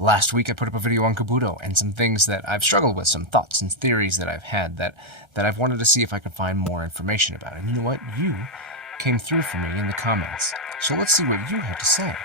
Last week I put up a video on Kobudo and some things that I've struggled with, some thoughts and theories that I've had that I've wanted to see if I could find more information about. And you know what? You came through for me in the comments. So let's see what you had to say.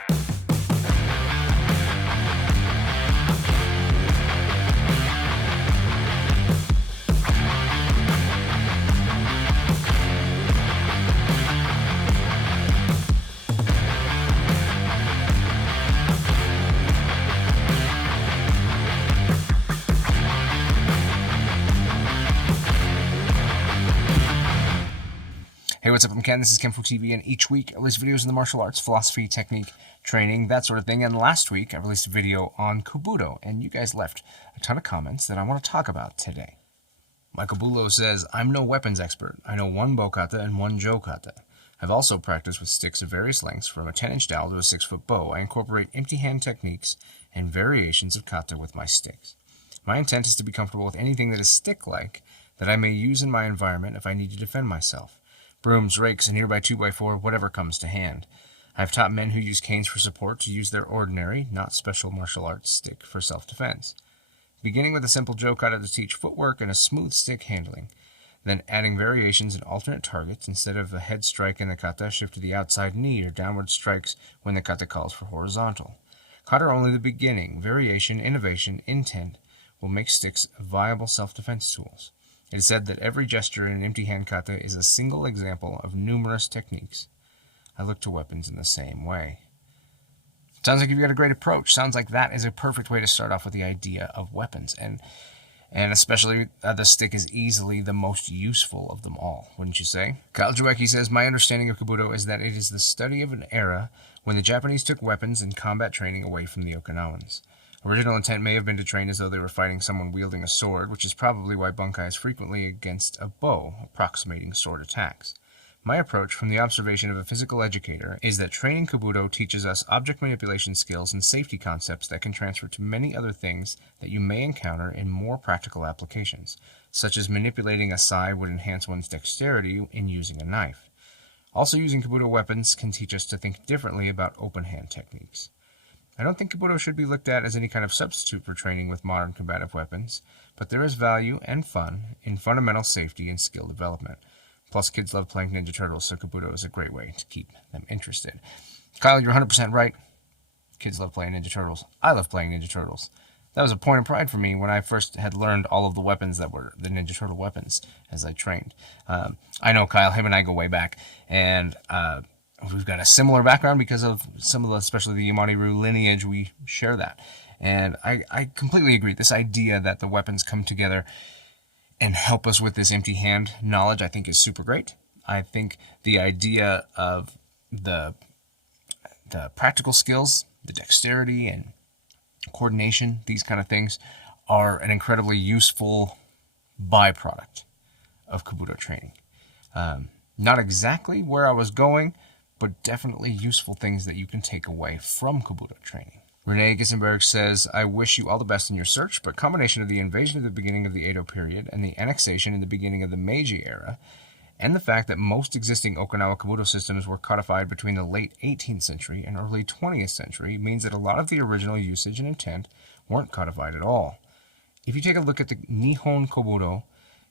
Hey, what's up? I'm Ken. This is kenfuTV, and each week I release videos in the martial arts, philosophy, technique, training, that sort of thing. And last week I released a video on Kobudo, and you guys left a ton of comments that I want to talk about today. Michael Buelow says, I'm no weapons expert. I know one bow kata and one jo kata. I've also practiced with sticks of various lengths, from a 10-inch dowel to a 6-foot bow. I incorporate empty hand techniques and variations of kata with my sticks. My intent is to be comfortable with anything that is stick-like that I may use in my environment if I need to defend myself. Brooms, rakes, a nearby 2x4, whatever comes to hand. I have taught men who use canes for support to use their ordinary, not special martial arts stick for self-defense. Beginning with a simple jo kata to teach footwork and a smooth stick handling, then adding variations and alternate targets. Instead of a head strike in the kata, shift to the outside knee or downward strikes when the kata calls for horizontal. Kata are only the beginning. Variation, innovation, intent will make sticks viable self-defense tools. It is said that every gesture in an empty hand kata is a single example of numerous techniques. I look to weapons in the same way. Sounds like you've got a great approach. Sounds like that is a perfect way to start off with the idea of weapons. And especially the stick is easily the most useful of them all, wouldn't you say? Gewecke says, my understanding of Kobudo is that it is the study of an era when the Japanese took weapons and combat training away from the Okinawans. Original intent may have been to train as though they were fighting someone wielding a sword, which is probably why bunkai is frequently against a bow, approximating sword attacks. My approach, from the observation of a physical educator, is that training Kobudo teaches us object manipulation skills and safety concepts that can transfer to many other things that you may encounter in more practical applications, such as manipulating a sai would enhance one's dexterity in using a knife. Also, using Kobudo weapons can teach us to think differently about open hand techniques. I don't think Kobudo should be looked at as any kind of substitute for training with modern combative weapons, but there is value and fun in fundamental safety and skill development. Plus, kids love playing Ninja Turtles, so Kobudo is a great way to keep them interested. Kyle, you're 100% right. Kids love playing Ninja Turtles. I love playing Ninja Turtles. That was a point of pride for me when I first had learned all of the weapons that were the Ninja Turtle weapons as I trained. I know Kyle, him and I go way back, and we've got a similar background because of some of the, especially the Yamariru lineage, we share that. And I completely agree. This idea that the weapons come together and help us with this empty hand knowledge, I think is super great. I think the idea of the practical skills, the dexterity and coordination, these kind of things, are an incredibly useful byproduct of Kobudo training. Not exactly where I was going, but definitely useful things that you can take away from Kobudo training. Rene Gysenbergs says, I wish you all the best in your search, but combination of the invasion at the beginning of the Edo period and the annexation in the beginning of the Meiji era, and the fact that most existing Okinawa Kobudo systems were codified between the late 18th century and early 20th century means that a lot of the original usage and intent weren't codified at all. If you take a look at the Nihon Kobudo,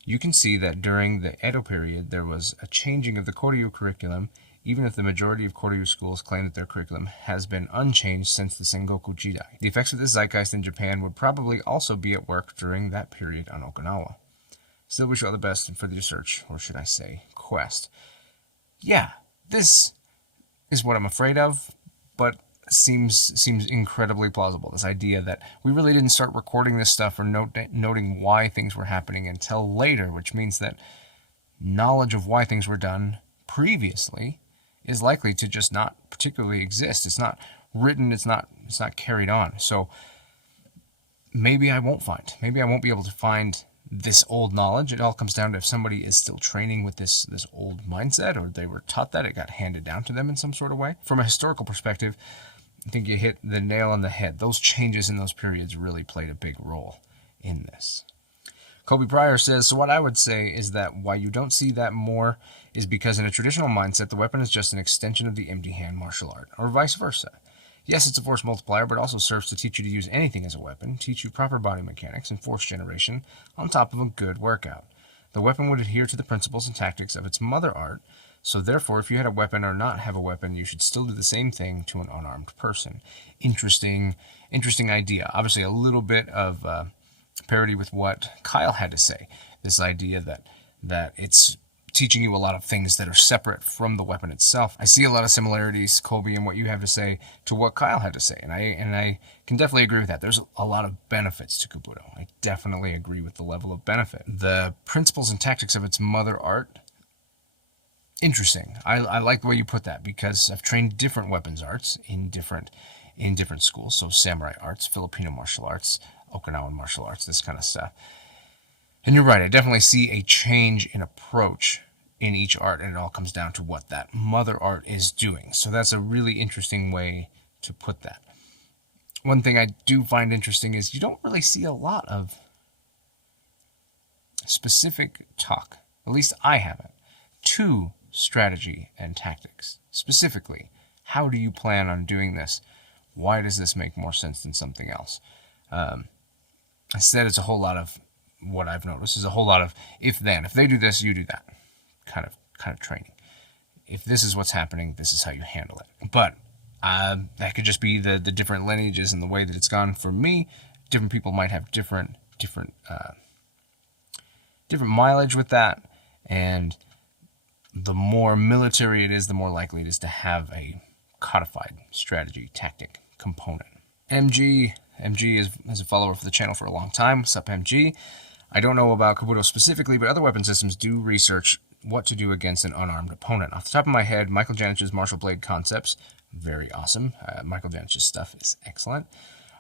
you can see that during the Edo period there was a changing of the Koryu curriculum, even if the majority of Koryu schools claim that their curriculum has been unchanged since the Sengoku Jidai. The effects of this zeitgeist in Japan would probably also be at work during that period on Okinawa. Still wish you all the best in further research, or should I say, quest. Yeah, this is what I'm afraid of, but seems incredibly plausible. This idea that we really didn't start recording this stuff or noting why things were happening until later, which means that knowledge of why things were done previously is likely to just not particularly exist. It's not written, it's not carried on. So maybe I won't be able to find this old knowledge. It all comes down to if somebody is still training with this old mindset, or they were taught that, it got handed down to them in some sort of way. From a historical perspective, I think you hit the nail on the head. Those changes in those periods really played a big role in this. Colby Pryor says, so what I would say is that why you don't see that more is because in a traditional mindset, the weapon is just an extension of the empty hand martial art, or vice versa. Yes, it's a force multiplier, but also serves to teach you to use anything as a weapon, teach you proper body mechanics and force generation on top of a good workout. The weapon would adhere to the principles and tactics of its mother art, so therefore if you had a weapon or not have a weapon, you should still do the same thing to an unarmed person. Interesting idea. Obviously a little bit of parody with what Kyle had to say. This idea that it's teaching you a lot of things that are separate from the weapon itself. I see a lot of similarities, Colby, in what you have to say to what Kyle had to say, and I can definitely agree with that. There's a lot of benefits to Kobudo. I definitely agree with the level of benefit. The principles and tactics of its mother art, interesting. I like the way you put that, because I've trained different weapons arts in different schools. So samurai arts, Filipino martial arts, Okinawan martial arts, this kind of stuff. And you're right, I definitely see a change in approach in each art, and it all comes down to what that mother art is doing. So that's a really interesting way to put that. One thing I do find interesting is you don't really see a lot of specific talk, at least I haven't, to strategy and tactics. Specifically, how do you plan on doing this? Why does this make more sense than something else? Instead, it's a whole lot of, what I've noticed is a whole lot of if they do this, you do that kind of training. If this is what's happening, this is how you handle it. But that could just be the different lineages and the way that it's gone for me. Different people might have different mileage with that, and the more military it is, the more likely it is to have a codified strategy tactic component. MG is a follower for the channel for a long time. What's up, MG? I don't know about Kobudo specifically, but other weapon systems do research what to do against an unarmed opponent. Off the top of my head, Michael Janich's martial blade concepts, very awesome. Michael Janich's stuff is excellent.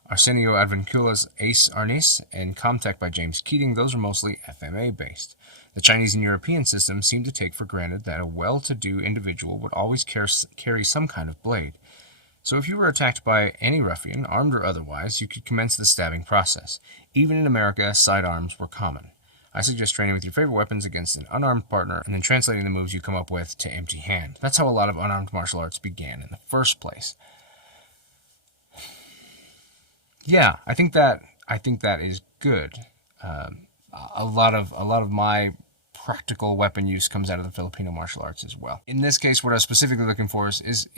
Arsenio Advincula's Ace Arnis and Comtech by James Keating, those are mostly FMA based. The Chinese and European systems seem to take for granted that a well-to-do individual would always carry some kind of blade. So if you were attacked by any ruffian, armed or otherwise, you could commence the stabbing process. Even in America, sidearms were common. I suggest training with your favorite weapons against an unarmed partner and then translating the moves you come up with to empty hand. That's how a lot of unarmed martial arts began in the first place. Yeah, I think that is good. A lot of my practical weapon use comes out of the Filipino martial arts as well. In this case, what I was specifically looking for is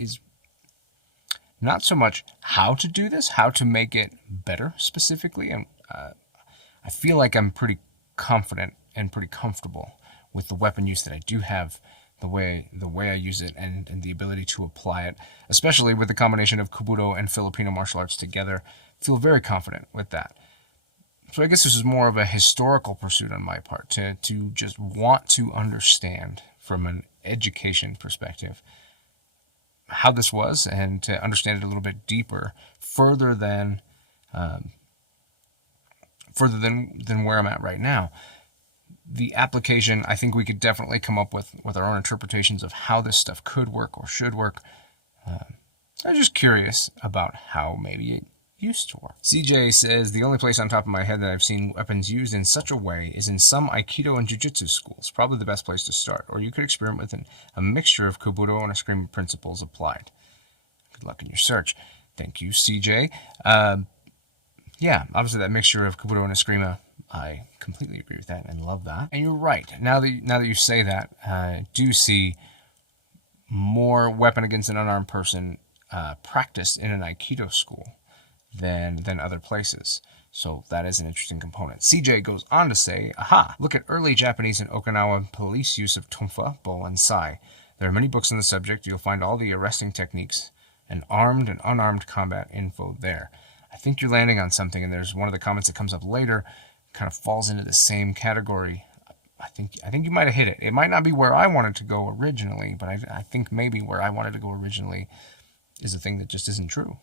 not so much how to do this, how to make it better specifically. And I feel like I'm pretty confident and pretty comfortable with the weapon use that I do have, the way I use it, and the ability to apply it, especially with the combination of Kobudo and Filipino martial arts together. Feel very confident with that. So I guess this is more of a historical pursuit on my part, to just want to understand from an education perspective how this was, and to understand it a little bit deeper, further than where I'm at right now. The application, I think we could definitely come up with our own interpretations of how this stuff could work or should work. I'm just curious about how maybe it used to work. CJ says, the only place on top of my head that I've seen weapons used in such a way is in some Aikido and Jiu-Jitsu schools. Probably the best place to start. Or you could experiment with a mixture of Kobudo and Eskrima principles applied. Good luck in your search. Thank you, CJ. Yeah, obviously that mixture of Kobudo and Eskrima, I completely agree with that and love that. And you're right. Now that you say that, I do see more weapon against an unarmed person practiced in an Aikido school than other places. So that is an interesting component. CJ goes on to say, aha, look at early Japanese and Okinawa police use of tonfa, bo, and sai. There are many books on the subject. You'll find all the arresting techniques and armed and unarmed combat info there. I think you're landing on something, and there's one of the comments that comes up later, kind of falls into the same category. I think you might have hit it. It might not be where I wanted to go originally, but I think maybe where I wanted to go originally is a thing that just isn't true.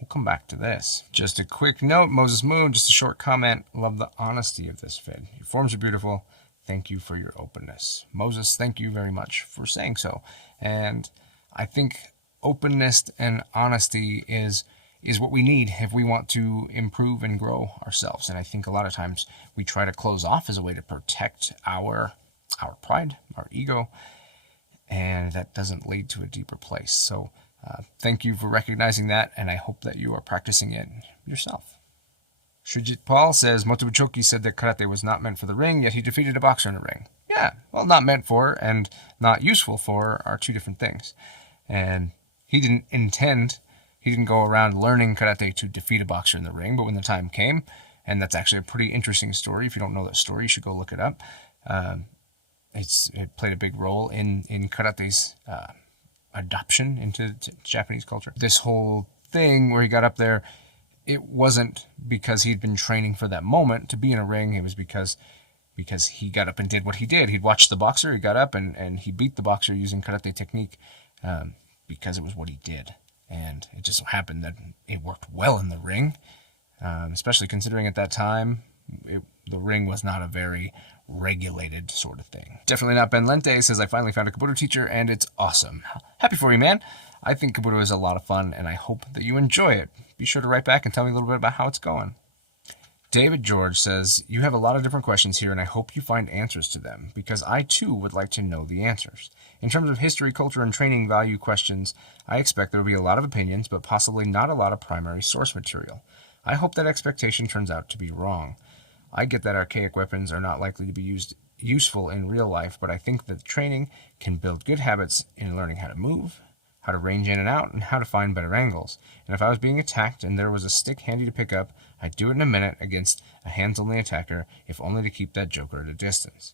We'll come back to this. Just a quick note, Moses Moon, just a short comment. Love the honesty of this vid. Your forms are beautiful. Thank you for your openness. Moses, thank you very much for saying so. And I think openness and honesty is what we need if we want to improve and grow ourselves. And I think a lot of times we try to close off as a way to protect our pride, our ego, and that doesn't lead to a deeper place. So Thank you for recognizing that, and I hope that you are practicing it yourself. Shrijit Paul says, Motobuchoki said that karate was not meant for the ring, yet he defeated a boxer in the ring. Yeah, well, not meant for and not useful for are two different things. And he didn't go around learning karate to defeat a boxer in the ring, but when the time came, and that's actually a pretty interesting story. If you don't know that story, you should go look it up. It played a big role in karate's adoption into Japanese culture. This whole thing where he got up there, it wasn't because he'd been training for that moment to be in a ring. It was because he got up and did what he did. He'd watched the boxer, he got up and he beat the boxer using karate technique because it was what he did. And it just so happened that it worked well in the ring, especially considering at that time the ring was not a very regulated sort of thing. Definitely not Ben Lente says, I finally found a Kobudo teacher and it's awesome. Happy for you, man. I think Kobudo is a lot of fun and I hope that you enjoy it. Be sure to write back and tell me a little bit about how it's going. David George says, you have a lot of different questions here and I hope you find answers to them because I too would like to know the answers. In terms of history, culture, and training value questions, I expect there will be a lot of opinions, but possibly not a lot of primary source material. I hope that expectation turns out to be wrong. I get that archaic weapons are not likely to be useful in real life, but I think that training can build good habits in learning how to move, how to range in and out, and how to find better angles. And if I was being attacked and there was a stick handy to pick up, I'd do it in a minute against a hands-only attacker, if only to keep that joker at a distance.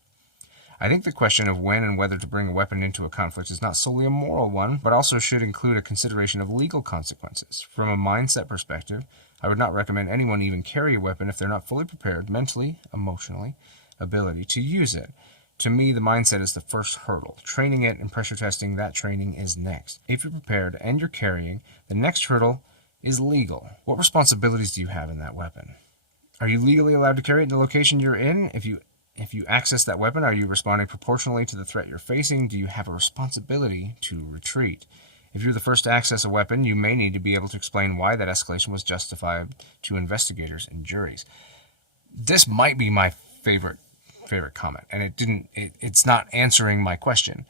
I think the question of when and whether to bring a weapon into a conflict is not solely a moral one, but also should include a consideration of legal consequences. From a mindset perspective, I would not recommend anyone even carry a weapon if they're not fully prepared mentally, emotionally, ability to use it. To me, the mindset is the first hurdle. Training it and pressure testing that training is next. If you're prepared and you're carrying, the next hurdle is legal. What responsibilities do you have in that weapon? Are you legally allowed to carry it in the location you're in? If you access that weapon, are you responding proportionally to the threat you're facing? Do you have a responsibility to retreat? If you're the first to access a weapon, you may need to be able to explain why that escalation was justified to investigators and juries. This might be my favorite comment, and it's not answering my question,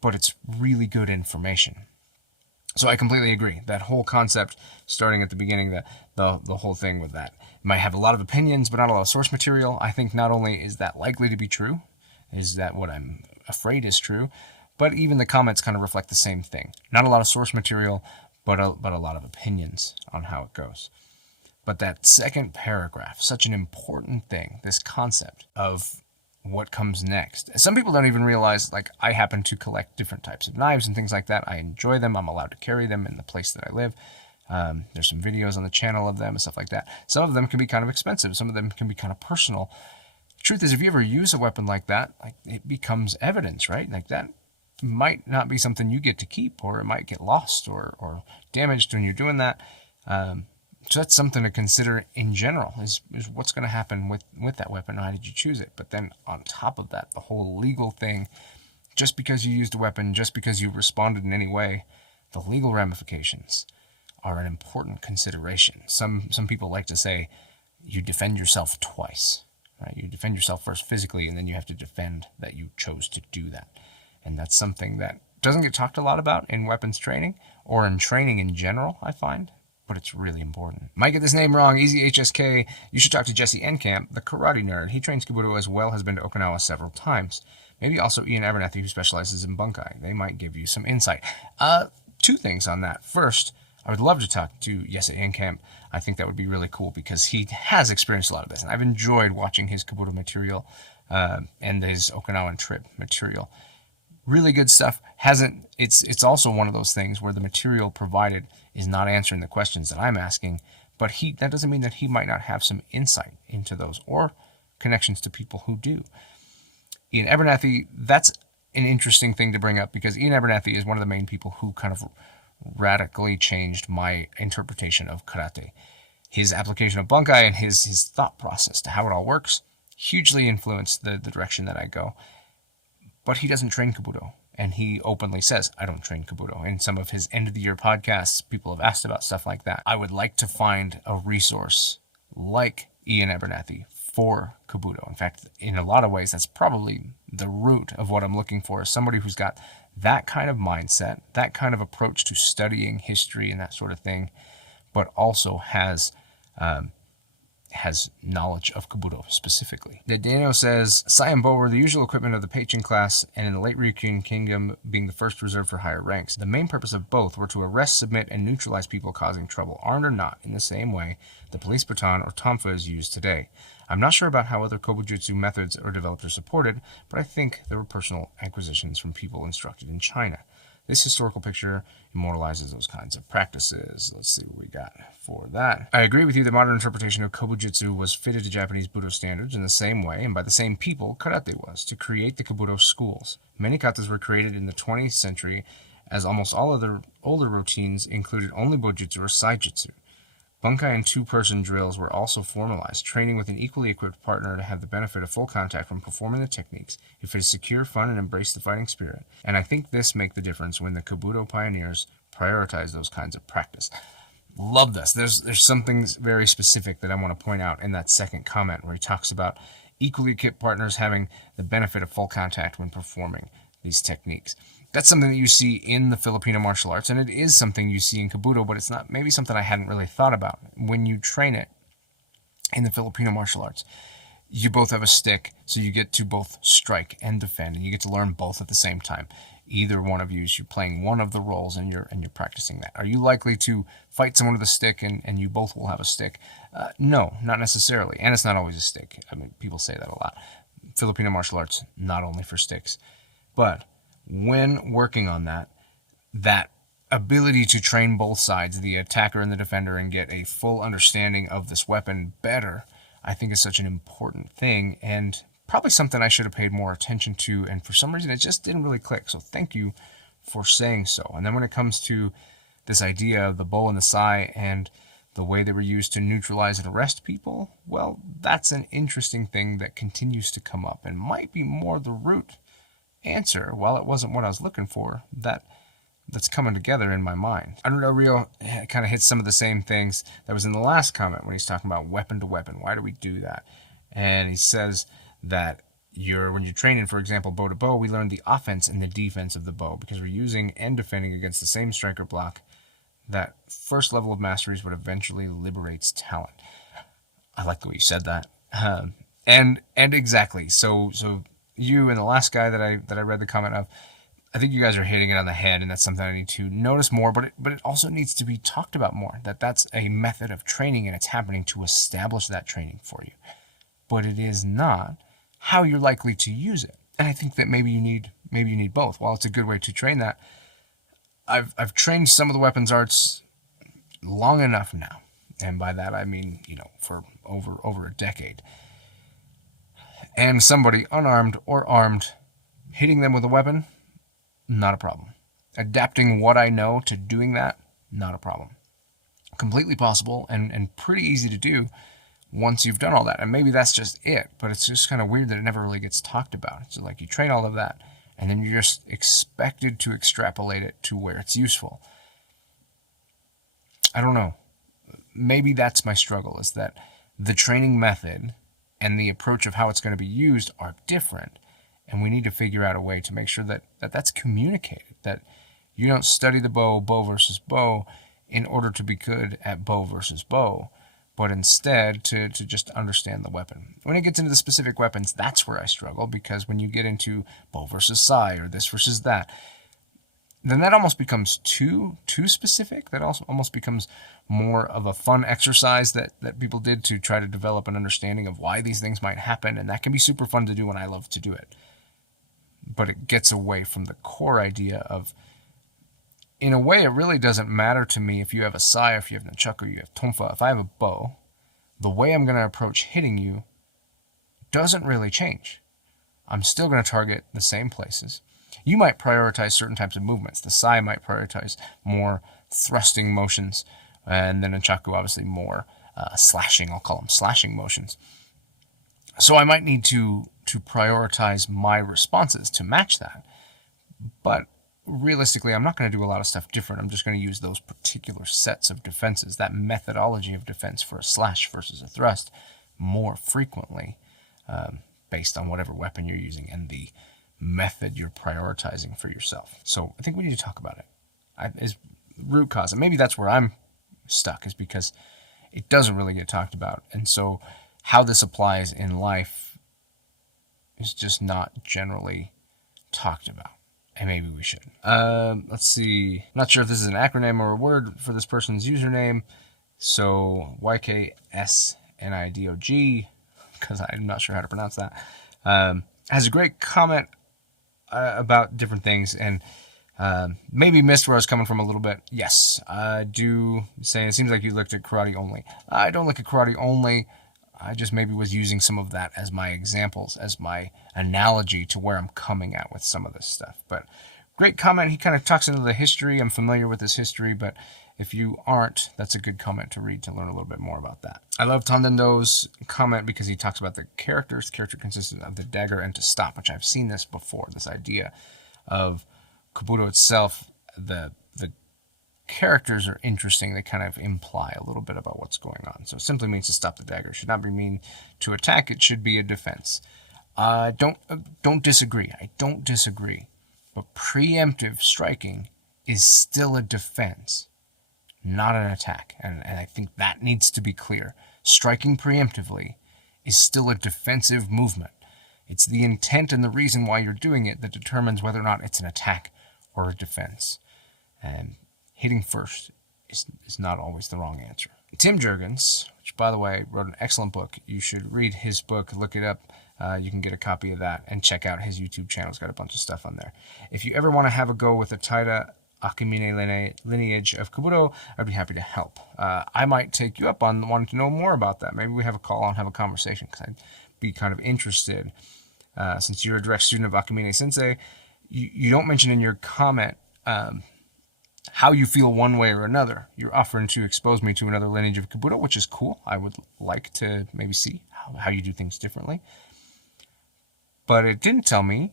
but it's really good information. So I completely agree. That whole concept, starting at the beginning, the whole thing with that. You might have a lot of opinions, but not a lot of source material. I think not only is that likely to be true, is that what I'm afraid is true, but even the comments kind of reflect the same thing. Not a lot of source material, but a lot of opinions on how it goes. But that second paragraph, such an important thing, this concept of what comes next. Some people don't even realize, like, I happen to collect different types of knives and things like that. I enjoy them. I'm allowed to carry them in the place that I live. There's some videos on the channel of them and stuff like that. Some of them can be kind of expensive. Some of them can be kind of personal. The truth is, if you ever use a weapon like that, like, it becomes evidence, right? Like, that might not be something you get to keep, or it might get lost or damaged when you're doing that. So that's something to consider in general, is what's going to happen with that weapon. How did you choose it? But then on top of that, the whole legal thing, just because you used a weapon, just because you responded in any way, the legal ramifications are an important consideration. Some people like to say you defend yourself twice, right? You defend yourself first physically, and then you have to defend that you chose to do that. And that's something that doesn't get talked a lot about in weapons training or in training in general, I find. But it's really important. Might get this name wrong. EzeHSK. You should talk to Jesse Enkamp, the karate nerd. He trains Kobudo as well, has been to Okinawa several times. Maybe also Ian Abernathy, who specializes in bunkai. They might give you some insight. Two things on that. First, I would love to talk to Jesse Enkamp. I think that would be really cool because he has experienced a lot of this. And I've enjoyed watching his Kobudo material and his Okinawan trip material. Really good stuff. It's also one of those things where the material provided is not answering the questions that I'm asking, but that doesn't mean that he might not have some insight into those or connections to people who do. Ian Abernathy, that's an interesting thing to bring up because Ian Abernathy is one of the main people who kind of radically changed my interpretation of karate. His application of bunkai and his thought process to how it all works hugely influenced the direction that I go. But he doesn't train Kobudo, and he openly says, I don't train Kobudo. In some of his end-of-the-year podcasts, people have asked about stuff like that. I would like to find a resource like Ian Abernathy for Kobudo. In fact, in a lot of ways, that's probably the root of what I'm looking for, is somebody who's got that kind of mindset, that kind of approach to studying history and that sort of thing, but also has knowledge of Kobudo specifically. The ddeino says, Sai and Bo were the usual equipment of the Peichin class, and in the late Ryukyuan kingdom being the first reserved for higher ranks. The main purpose of both were to arrest, submit, and neutralize people causing trouble, armed or not, in the same way the police baton or tonfa is used today. I'm not sure about how other Kobujutsu methods are developed or supported, but I think there were personal acquisitions from people instructed in China. This historical picture immortalizes those kinds of practices. Let's see what we got for that. I agree with you that modern interpretation of Kobujutsu was fitted to Japanese Budo standards in the same way, and by the same people karate was, to create the Kobudo schools. Many katas were created in the 20th century, as almost all other older routines included only Bojutsu or Saijutsu. Bunkai and two-person drills were also formalized, training with an equally equipped partner to have the benefit of full contact when performing the techniques, if it is secure, fun, and embrace the fighting spirit. And I think this makes the difference when the Kobudo pioneers prioritize those kinds of practice. Love this. There's something very specific that I want to point out in that second comment where he talks about equally equipped partners having the benefit of full contact when performing these techniques. That's something that you see in the Filipino martial arts, and it is something you see in Kobudo, but it's not maybe something I hadn't really thought about. When you train it in the Filipino martial arts, you both have a stick, so you get to both strike and defend, and you get to learn both at the same time. Either one of you're playing one of the roles, and you're practicing that. Are you likely to fight someone with a stick, and you both will have a stick? No, not necessarily, and it's not always a stick. I mean, people say that a lot. Filipino martial arts, not only for sticks, but when working on that ability to train both sides, the attacker and the defender, and get a full understanding of this weapon better, I think is such an important thing, and probably something I should have paid more attention to, and for some reason it just didn't really click, so thank you for saying so. And then when it comes to this idea of the bow and the sai and the way they were used to neutralize and arrest people, well, that's an interesting thing that continues to come up, and might be more the root answer, while it wasn't what I was looking for, that's coming together in my mind. I don't know, Rio kind of hits some of the same things that was in the last comment when he's talking about weapon to weapon. Why do we do that? And he says that when you're training, for example, bow to bow, we learn the offense and the defense of the bow because we're using and defending against the same striker block. That first level of mastery is what eventually liberates talent. I like the way you said that. And exactly. So you and the last guy that I read the comment of, I think you guys are hitting it on the head, and that's something I need to notice more, but it also needs to be talked about more, that's a method of training, and it's happening to establish that training for you. But it is not how you're likely to use it. And I think that maybe you need both. While it's a good way to train that, I've trained some of the weapons arts long enough now, and by that I mean, for over a decade. And somebody unarmed or armed hitting them with a weapon, not a problem. Adapting what I know to doing that, not a problem. Completely possible and pretty easy to do once you've done all that. And maybe that's just it, but it's just kind of weird that it never really gets talked about. So like you train all of that, and then you're just expected to extrapolate it to where it's useful. I don't know. Maybe that's my struggle, is that the training method and the approach of how it's going to be used are different. And we need to figure out a way to make sure that that's communicated, that you don't study the bow versus bow, in order to be good at bow versus bow, but instead to just understand the weapon. When it gets into the specific weapons, that's where I struggle, because when you get into bow versus sai or this versus that, then that almost becomes too specific. That also almost becomes more of a fun exercise that people did to try to develop an understanding of why these things might happen, and that can be super fun to do, and I love to do it. But it gets away from the core idea of, in a way, it really doesn't matter to me if you have a sai, or if you have nunchaku, you have tonfa. If I have a bow, the way I'm going to approach hitting you doesn't really change. I'm still going to target the same places. You might prioritize certain types of movements. The sai might prioritize more thrusting motions, and then nunchaku obviously more slashing. I'll call them slashing motions. So I might need to prioritize my responses to match that. But realistically, I'm not going to do a lot of stuff different. I'm just going to use those particular sets of defenses, that methodology of defense for a slash versus a thrust, more frequently, based on whatever weapon you're using and the method you're prioritizing for yourself. So I think we need to talk about it. Is root cause, and maybe that's where I'm stuck, is because it doesn't really get talked about. And so how this applies in life is just not generally talked about. And maybe we should. Let's see. Not sure if this is an acronym or a word for this person's username. So yksnidog, because I'm not sure how to pronounce that, has a great comment about different things, and maybe missed where I was coming from a little bit. Yes, I do say it seems like you looked at karate only. I don't look at karate only. I just maybe was using some of that as my examples, as my analogy to where I'm coming at with some of this stuff. But great comment. He kind of talks into the history. I'm familiar with his history, but if you aren't, that's a good comment to read to learn a little bit more about that. I love Tandendo's comment because he talks about the characters. The character consistent of the dagger and to stop, which I've seen this before. This idea of Kobudo itself, the characters are interesting. They kind of imply a little bit about what's going on. So it simply means to stop the dagger. It should not be mean to attack. It should be a defense. Don't disagree. I don't disagree. But preemptive striking is still a defense, not an attack. And I think that needs to be clear. Striking preemptively is still a defensive movement. It's the intent and the reason why you're doing it that determines whether or not it's an attack or a defense. And hitting first is not always the wrong answer. Tim Jurgens, which by the way wrote an excellent book. You should read his book, look it up. You can get a copy of that and check out his YouTube channel. It's got a bunch of stuff on there. If you ever want to have a go with the Taira Akimine lineage of Kobudo, I'd be happy to help. I might take you up on wanting to know more about that. Maybe we have a call and have a conversation, because I'd be kind of interested. Since you're a direct student of Akimine Sensei, you don't mention in your comment how you feel one way or another. You're offering to expose me to another lineage of Kobudo, which is cool. I would like to maybe see how you do things differently. But it didn't tell me,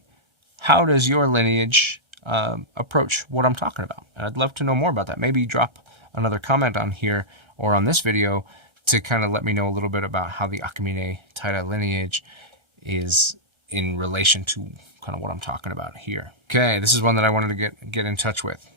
how does your lineage approach what I'm talking about? And I'd love to know more about that. Maybe drop another comment on here or on this video to kind of let me know a little bit about how the Akimine Taira lineage is in relation to kind of what I'm talking about here. Okay, this is one that I wanted to get in touch with.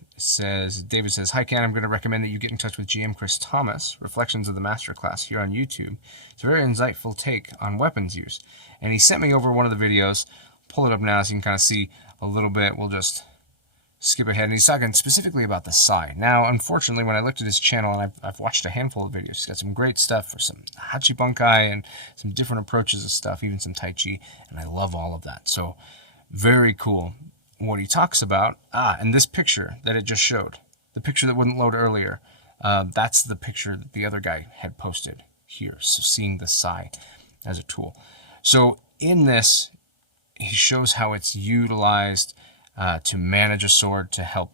David says, "Hi Ken, I'm going to recommend that you get in touch with GM Chris Thomas, Reflections of the Masterclass, here on YouTube. It's a very insightful take on weapons use." And he sent me over one of the videos. Pull it up now so you can kind of see a little bit. We'll just skip ahead. And he's talking specifically about the sai. Now, unfortunately, when I looked at his channel, and I've watched a handful of videos, he's got some great stuff for some Hachibunkai and some different approaches of stuff, even some Tai Chi, and I love all of that. So, very cool. What he talks about, and this picture that it just showed, the picture that wouldn't load earlier, that's the picture that the other guy had posted here. So seeing the sai as a tool. So in this, he shows how it's utilized to manage a sword, to help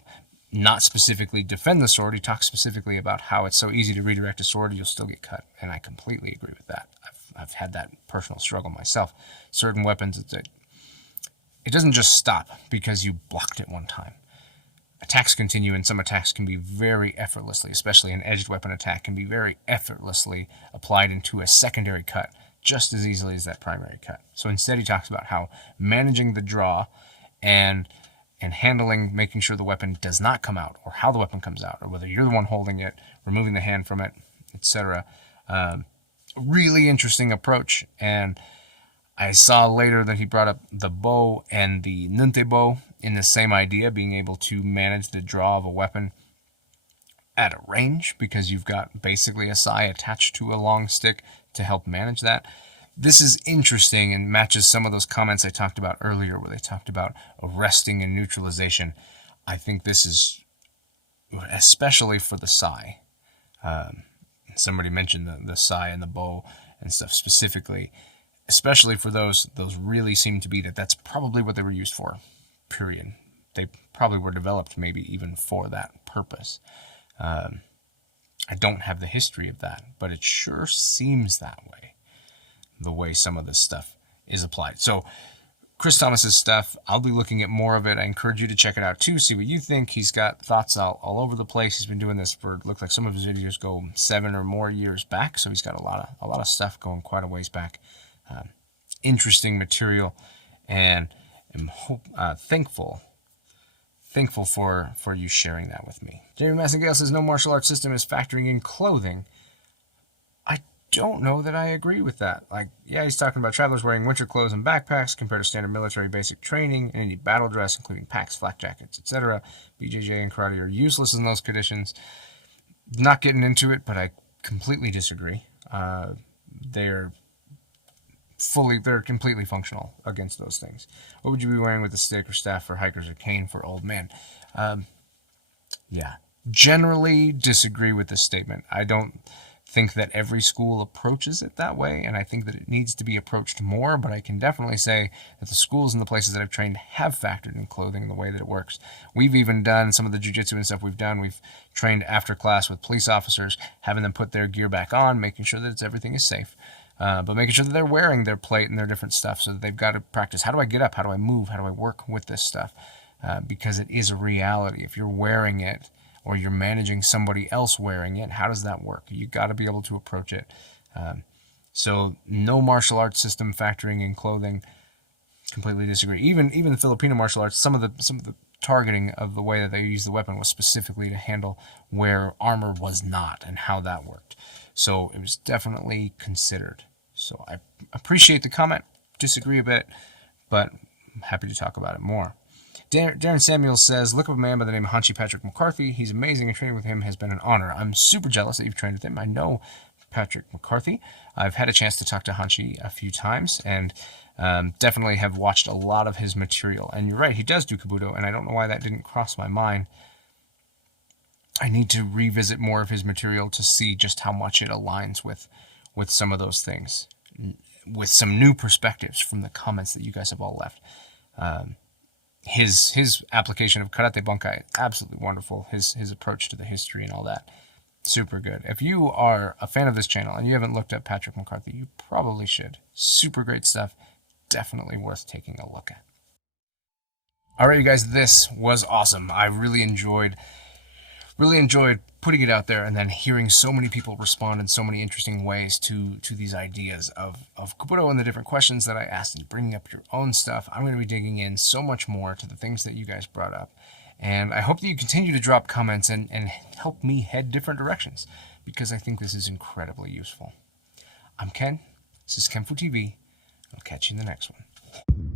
not specifically defend the sword. He talks specifically about how it's so easy to redirect a sword, you'll still get cut. And I completely agree with that. I've had that personal struggle myself. Certain weapons, it doesn't just stop because you blocked it one time. Attacks continue, and some attacks can be very effortlessly, especially an edged weapon attack, can be very effortlessly applied into a secondary cut just as easily as that primary cut. So instead he talks about how managing the draw and handling, making sure the weapon does not come out, or how the weapon comes out, or whether you're the one holding it, removing the hand from it, etc. Really interesting approach. And I saw later that he brought up the bow and the lente bow in the same idea, being able to manage the draw of a weapon at a range, because you've got basically a sai attached to a long stick to help manage that. This is interesting and matches some of those comments I talked about earlier where they talked about arresting and neutralization. I think this is especially for the sai. Somebody mentioned the sai and the bow and stuff specifically. Especially for those really seem to be that's probably what they were used for, period. They probably were developed maybe even for that purpose. I don't have the history of that, but it sure seems that way, the way some of this stuff is applied. So Chris Thomas's stuff, I'll be looking at more of it. I encourage you to check it out too, see what you think. He's got thoughts all over the place. He's been doing this for, looks like some of his videos go 7 or more years back, so he's got a lot of stuff going quite a ways back. Interesting material, and am thankful for you sharing that with me. Jamey Massengale says no martial arts system is factoring in clothing. I don't know that I agree with that. Like, yeah, he's talking about travelers wearing winter clothes and backpacks compared to standard military basic training and any battle dress, including packs, flak jackets, etc. BJJ and karate are useless in those conditions. Not getting into it, but I completely disagree. They're completely functional against those things. What would you be wearing with a stick or staff for hikers or cane for old men? Yeah, generally disagree with this statement. I don't think that every school approaches it that way, and I think that it needs to be approached more, but I can definitely say that the schools and the places that I've trained have factored in clothing and the way that it works. We've even done some of the jiu-jitsu and stuff we've trained after class with police officers, having them put their gear back on, making sure that everything is safe. But making sure that they're wearing their plate and their different stuff so that they've got to practice. How do I get up? How do I move? How do I work with this stuff? Because it is a reality. If you're wearing it or you're managing somebody else wearing it, how does that work? You got to be able to approach it. So no martial arts system factoring in clothing. Completely disagree. Even the Filipino martial arts, some of the targeting of the way that they used the weapon was specifically to handle where armor was not and how that worked. So it was definitely considered. So I appreciate the comment, disagree a bit, but I'm happy to talk about it more. Darren Samuels says, look up a man by the name of Hanshi Patrick McCarthy. He's amazing, and training with him has been an honor. I'm super jealous that you've trained with him. I know Patrick McCarthy. I've had a chance to talk to Hanshi a few times, and definitely have watched a lot of his material. And you're right, he does do Kobudo, and I don't know why that didn't cross my mind. I need to revisit more of his material to see just how much it aligns with some of those things, with some new perspectives from the comments that you guys have all left. His application of Karate Bunkai, absolutely wonderful. His approach to the history and all that, super good. If you are a fan of this channel and you haven't looked at Patrick McCarthy, you probably should. Super great stuff. Definitely worth taking a look at. All right, you guys, this was awesome. I really enjoyed putting it out there and then hearing so many people respond in so many interesting ways to these ideas of Kobudo and the different questions that I asked and bringing up your own stuff. I'm going to be digging in so much more to the things that you guys brought up. And I hope that you continue to drop comments and help me head different directions, because I think this is incredibly useful. I'm Ken. This is kenfuTV. I'll catch you in the next one.